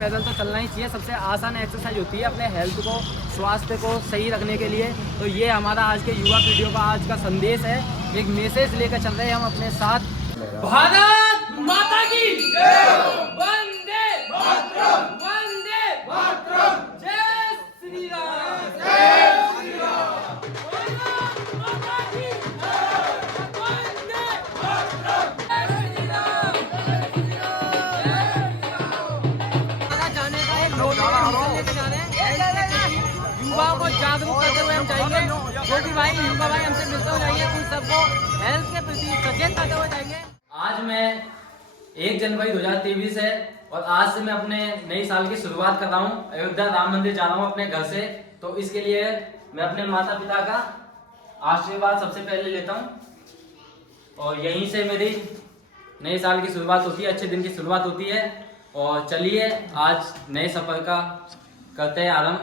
पैदल तो चलना ही चाहिए, सबसे आसान एक्सरसाइज होती है अपने हेल्थ को, स्वास्थ्य को सही रखने के लिए। तो ये हमारा आज के युवा पीढ़ियों का आज का संदेश है, एक मैसेज लेकर चल रहे हैं हम अपने साथ। भारत माता की वंदे मातरम, वंदे मातरम, जय श्री राम, जय श्री राम। भारत माता की वंदे मातरम, जय श्री राम, जय श्री राम। जाने का एक लेके जा रहे हैं, युवाओं को जागरूक करते हुए हम जाएंगे, जो भी भाई युवा भाई हमसे मिलते हुए जाएंगे, उन सबको हेल्थ के प्रति सचेत करते हुए जाएंगे। आज मैं 1 जनवरी 2023 है और आज से मैं अपने नई साल की शुरुआत कर रहा हूँ। अयोध्या राम मंदिर जा रहा हूँ अपने घर से, तो इसके लिए मैं अपने माता पिता का आशीर्वाद सबसे पहले लेता हूँ और यहीं से मेरी नए साल की शुरुआत होती है, अच्छे दिन की शुरुआत होती है। और चलिए आज नए सफर का करते हैं आरंभ।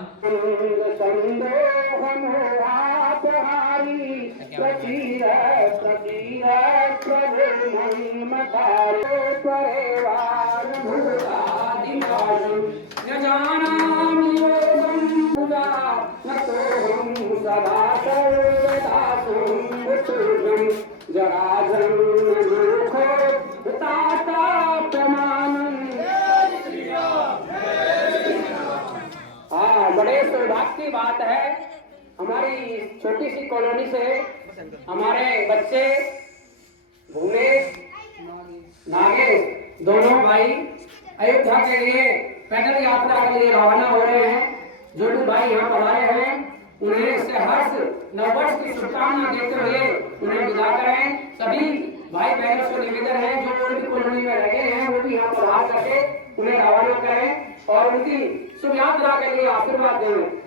बड़े सौभाग्य की बात है, हमारी छोटी सी कॉलोनी से हमारे बच्चे भुवनेश नागेश दोनों भाई अयोध्या के लिए पैदल यात्रा के लिए रवाना हो रहे हैं। जो भी भाई यहाँ पर आए हैं उन्हें इससे हर्ष नववर्ष की शुभकामना देते हुए उन्हें विदा करें। सभी भाई बहनों से निवेदन है जो उनकी कॉलोनी में रहे हैं वो भी यहाँ पर आ करके उन्हें रवाना करें और उनकी शुभ यात्रा के लिए आशीर्वाद दें।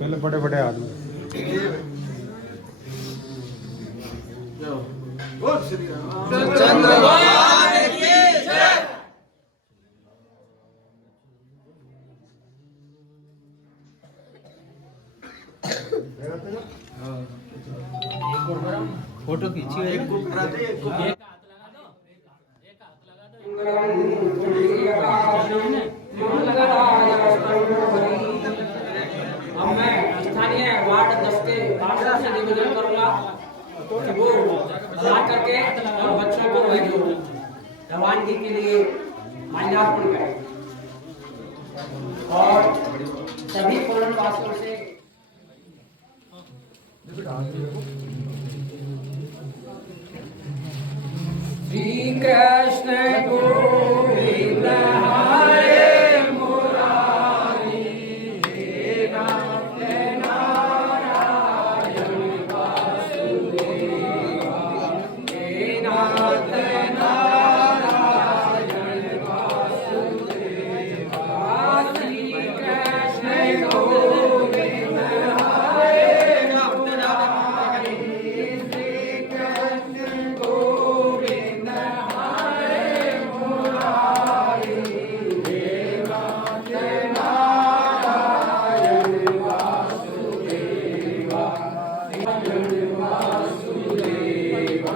पहले बड़े बड़े आदमी फोटो खींची है, एक अब मैं स्थानीय वार्ड 10 के पार्षद से निवेदन करूंगा कि वो ला करके और बच्चों को जो रवानगी के लिए माल्यार्पण करें और सभी कॉलोनी वासियों से श्री कृष्ण गोविंद हरे मुरारी, हे नाथ नारायण वासुदेवा, हे नाथ नारायण वासुदेवा। श्री कृष्ण गोविंद हरे मुरारी, श्री कृष्ण गोविंद हरे मुरारी, हे नाथ नारायण वासुदेवा, नारायण वासुदेवा।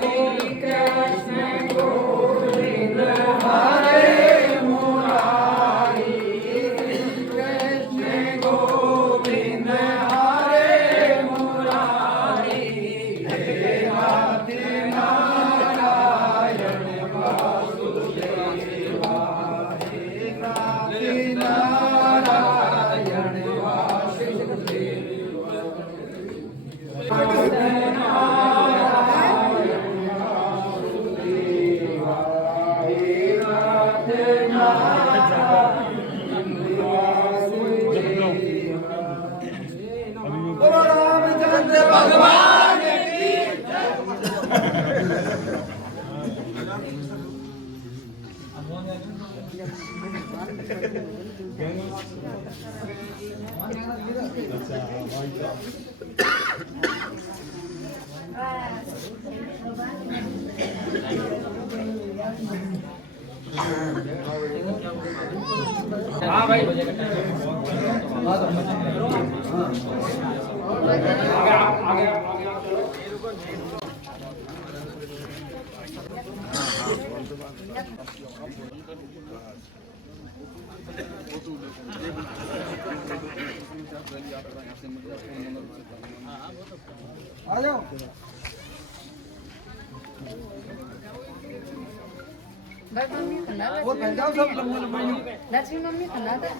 श्री कृष्ण गोविंद हरे मुरारी, श्री कृष्ण गोविंद हरे मुरारी, हे नाथ नारायण वासुदेवा, हे नाथ नारायण वासुदेवा, नाथ नारायण वासुदेवा, हे नाथ नारायण वासुदेवा। बोलो रामचंद्र भगवान की हाँ भाई आ जाओ। वो बन जाओ सब लंबे लंबे। लक्ष्मी मम्मी खाना था।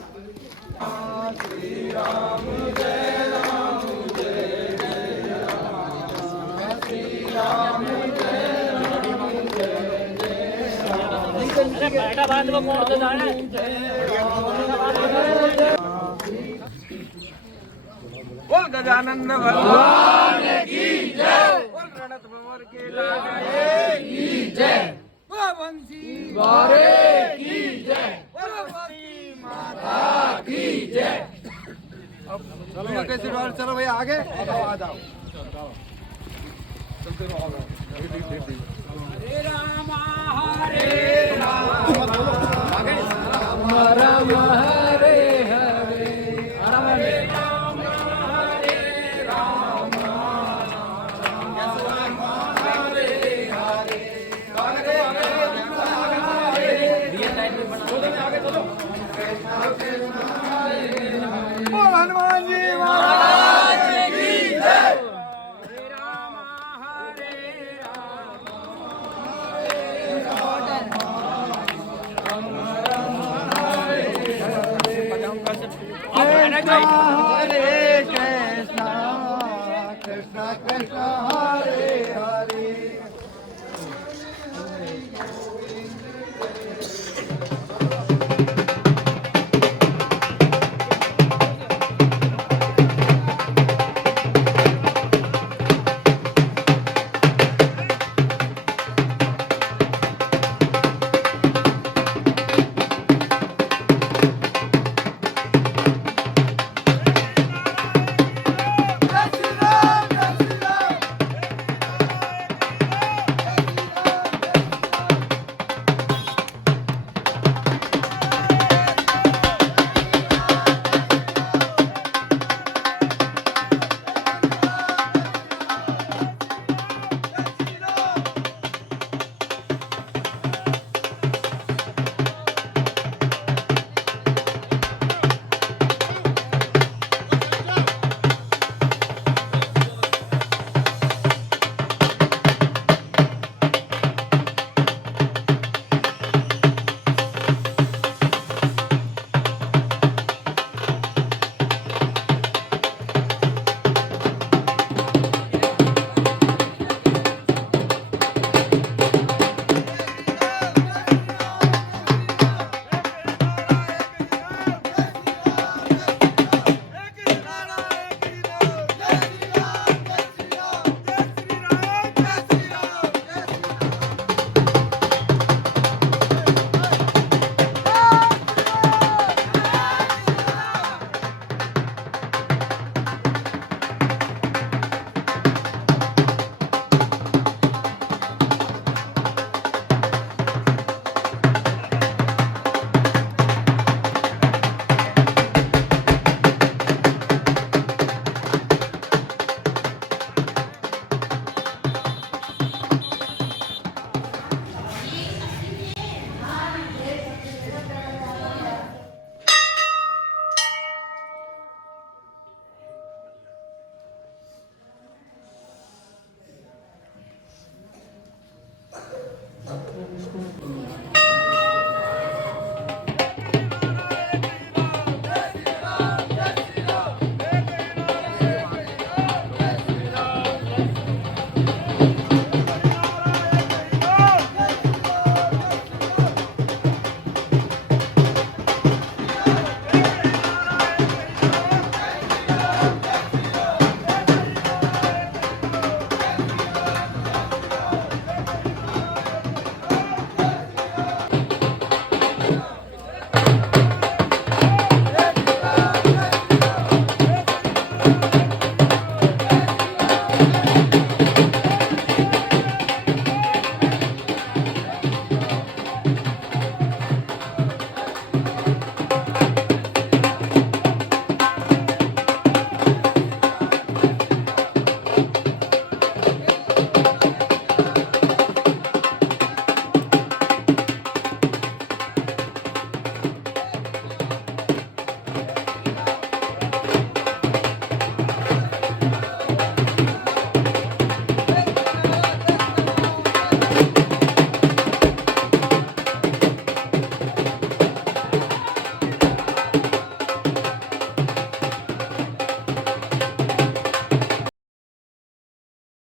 बैठा बात वो मोड़ तो जाना है। बोल गजानंद भगवान की जय। बोल रणत भंवर के लाडले की जय। बोल बंसी वारे की जय। बोल बंसी माता की जय। अब चलो कैसे बाहर चलो भैया आगे आ जाओ। चलते रहो हरे राम हरे राम राम राम हरे हरे हरे राम हरे राम हरे हरे हनुमान जी महाराज की जय। हरे राम हरे राम हरे